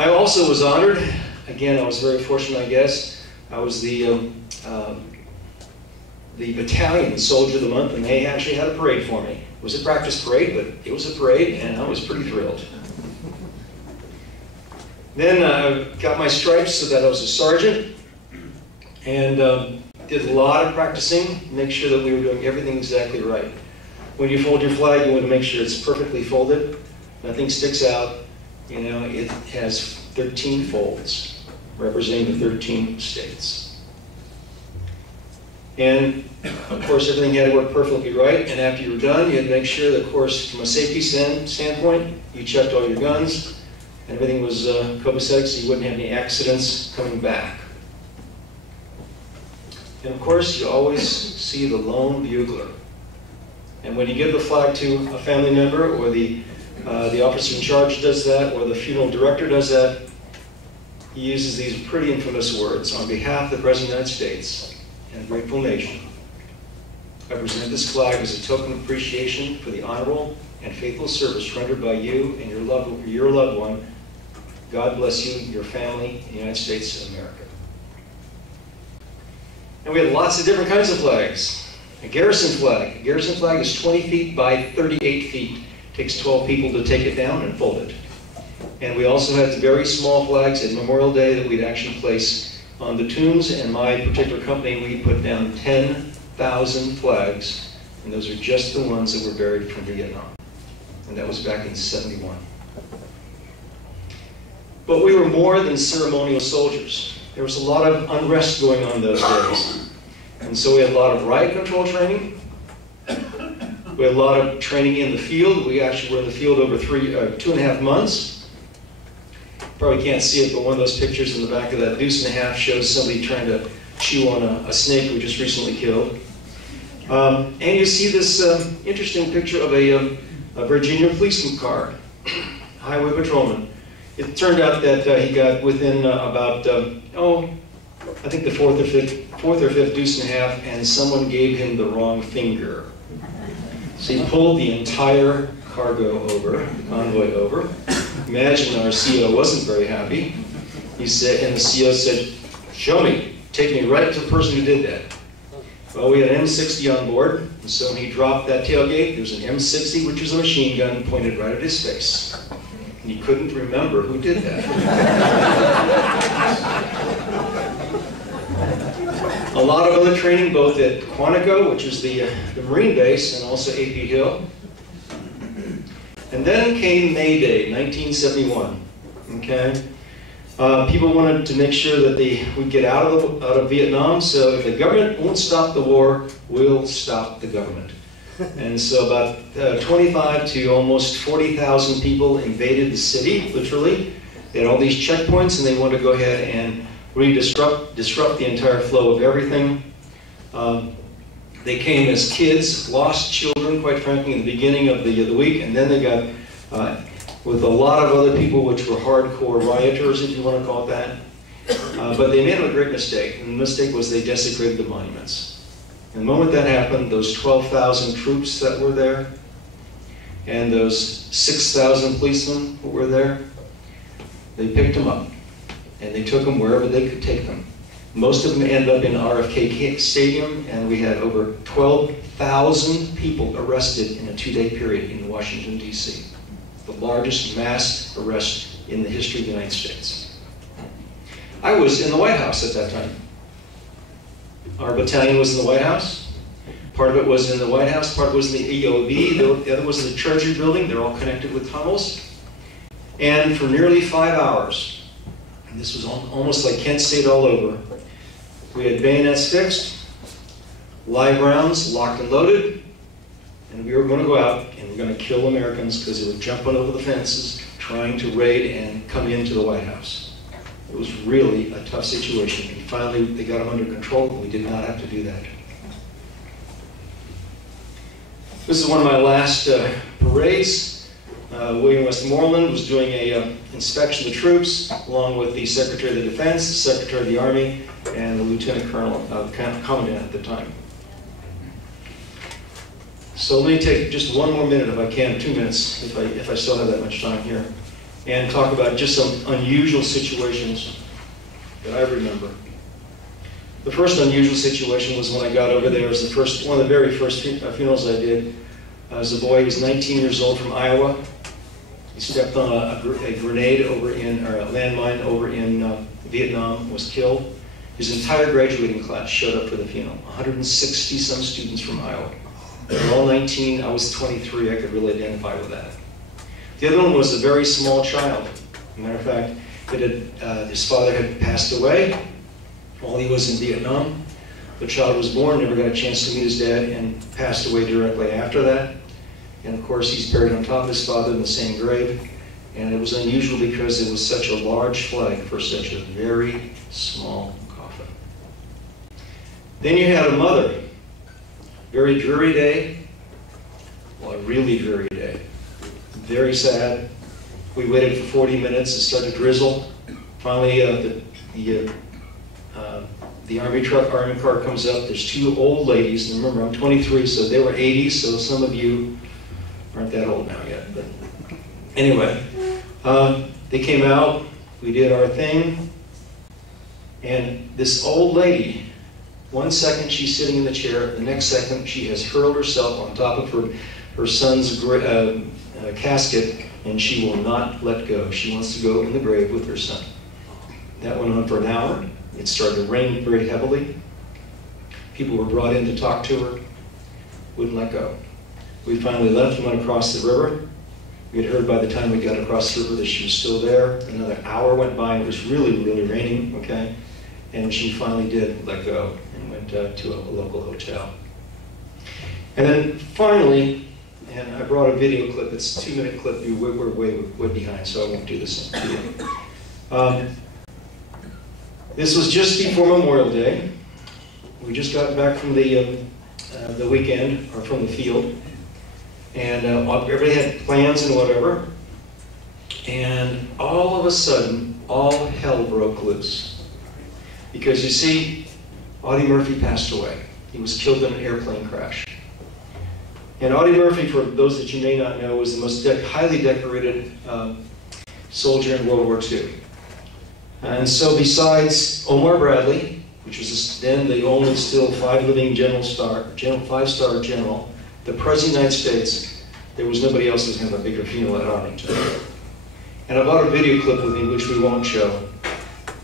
I also was honored. Again, I was very fortunate, I guess. I was the battalion soldier of the month, and they actually had a parade for me. It was a practice parade, but it was a parade, and I was pretty thrilled. Then I got my stripes so that I was a sergeant, and did a lot of practicing, make sure that we were doing everything exactly right. When you fold your flag, you want to make sure it's perfectly folded. Nothing sticks out. You know, it has 13 folds, representing the 13 states. And of course, everything had to work perfectly right. And after you were done, you had to make sure that, of course, from a safety standpoint, you checked all your guns, and everything was copacetic, so you wouldn't have any accidents coming back. And of course, you always see the lone bugler. And when you give the flag to a family member, or the officer in charge does that, or the funeral director does that, he uses these pretty infamous words: "On behalf of the President of the United States and a grateful nation, I present this flag as a token of appreciation for the honorable and faithful service rendered by you and your loved one. God bless you, your family, in the United States of America." And we had lots of different kinds of flags. A garrison flag. A garrison flag is 20 feet by 38 feet. It takes 12 people to take it down and fold it. And we also had very small flags at Memorial Day that we'd actually place on the tombs. And my particular company, we put down 10,000 flags, and those are just the ones that were buried from Vietnam. And that was back in '71. But we were more than ceremonial soldiers. There was a lot of unrest going on those days. And so we had a lot of riot control training. We had a lot of training in the field. We actually were in the field over 2.5 months. Probably can't see it, but one of those pictures in the back of that deuce and a half shows somebody trying to chew on a snake we just recently killed. And you see this interesting picture of a Virginia policeman car, highway patrolman. It turned out that he got within about, I think the fourth or fifth deuce and a half, and someone gave him the wrong finger. So he pulled the entire cargo over, the convoy over. Imagine our CO wasn't very happy. He said, and the CO said, "Show me, take me right to the person who did that." Well, we had an M60 on board, and so when he dropped that tailgate, there was an M60, which was a machine gun pointed right at his face. And he couldn't remember who did that. A lot of other training, both at Quantico, which is the Marine base, and also AP Hill. And then came May Day, 1971. Okay, people wanted to make sure that we'd get out of Vietnam. So if the government won't stop the war, we'll stop the government. And so about 25 to almost 40,000 people invaded the city, literally. They had all these checkpoints, and they wanted to go ahead and really disrupt the entire flow of everything. They came as kids, lost children, quite frankly, in the beginning of the week, and then they got with a lot of other people, which were hardcore rioters, if you want to call it that. But they made a great mistake, and the mistake was they desecrated the monuments. And the moment that happened, those 12,000 troops that were there, and those 6,000 policemen who were there, they picked them up, and they took them wherever they could take them. Most of them ended up in RFK Stadium, and we had over 12,000 people arrested in a 2-day period in Washington, D.C. The largest mass arrest in the history of the United States. I was in the White House at that time. Our battalion was in the White House. Part of it was in the White House, part of it was in the EOB, the other was in the Treasury Building. They're all connected with tunnels. And for nearly 5 hours, and this was almost like Kent State all over, we had bayonets fixed, live rounds locked and loaded, and we were going to go out and we were going to kill Americans because they were jumping over the fences, trying to raid and come into the White House. It was really a tough situation, and finally they got them under control, and we did not have to do that. This is one of my last parades. William Westmoreland was doing an inspection of the troops, along with the Secretary of the Defense, the Secretary of the Army, and the Lieutenant Colonel, Commandant at the time. So let me take just one more minute, if I can, 2 minutes, if I still have that much time here. and talk about just some unusual situations that I remember. The first unusual situation was when I got over there. It was one of the very first funerals I did. As a boy, he was 19 years old from Iowa. He stepped on a grenade or a landmine over in Vietnam, was killed. His entire graduating class showed up for the funeral. 160 some students from Iowa. They were all 19, I was 23, I could really identify with that. The other one was a very small child. As a matter of fact, his father had passed away while he was in Vietnam. The child was born, never got a chance to meet his dad, and passed away directly after that. And of course, he's buried on top of his father in the same grave. And it was unusual because it was such a large flag for such a very small coffin. Then you had a mother. Very dreary day. Well, a really dreary day. Very sad. We waited for 40 minutes. It started to drizzle. Finally, the army car comes up. There's two old ladies. And remember, I'm 23, so they were 80, so some of you aren't that old now yet. But anyway, they came out. We did our thing. And this old lady, one second she's sitting in the chair, the next second she has hurled herself on top of her son's casket, and she will not let go. She wants to go in the grave with her son. That went on for an hour. It started to rain very heavily. People were brought in to talk to her. Wouldn't let go. We finally left and went across the river. We had heard by the time we got across the river that she was still there. Another hour went by. It was really, really raining, okay? And she finally did let go and went to a local hotel. And then finally, and I brought a video clip. It's a 2-minute clip. We're way behind, so I won't do this to you. This was just before Memorial Day. We just got back from the weekend, or from the field. And everybody had plans and whatever. And all of a sudden, all hell broke loose. Because you see, Audie Murphy passed away. He was killed in an airplane crash. And Audie Murphy, for those that you may not know, was the most highly decorated soldier in World War II. And so besides Omar Bradley, which was then the only still 5 living five-star general, the President of the United States, there was nobody else who was going to have a bigger funeral at Arlington. And I brought a video clip with me, which we won't show.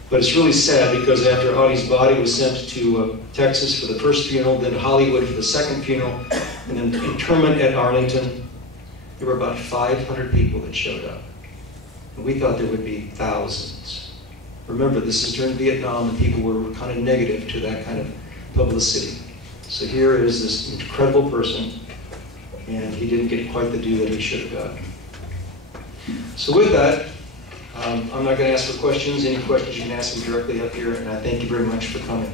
But it's really sad because after Audie's body was sent to Texas for the first funeral, then Hollywood for the second funeral, and then interment at Arlington, there were about 500 people that showed up. And we thought there would be thousands. Remember, this is during Vietnam, and people were kind of negative to that kind of publicity. So here is this incredible person, and he didn't get quite the due that he should have gotten. So with that, I'm not going to ask for questions. Any questions you can ask me directly up here, and I thank you very much for coming.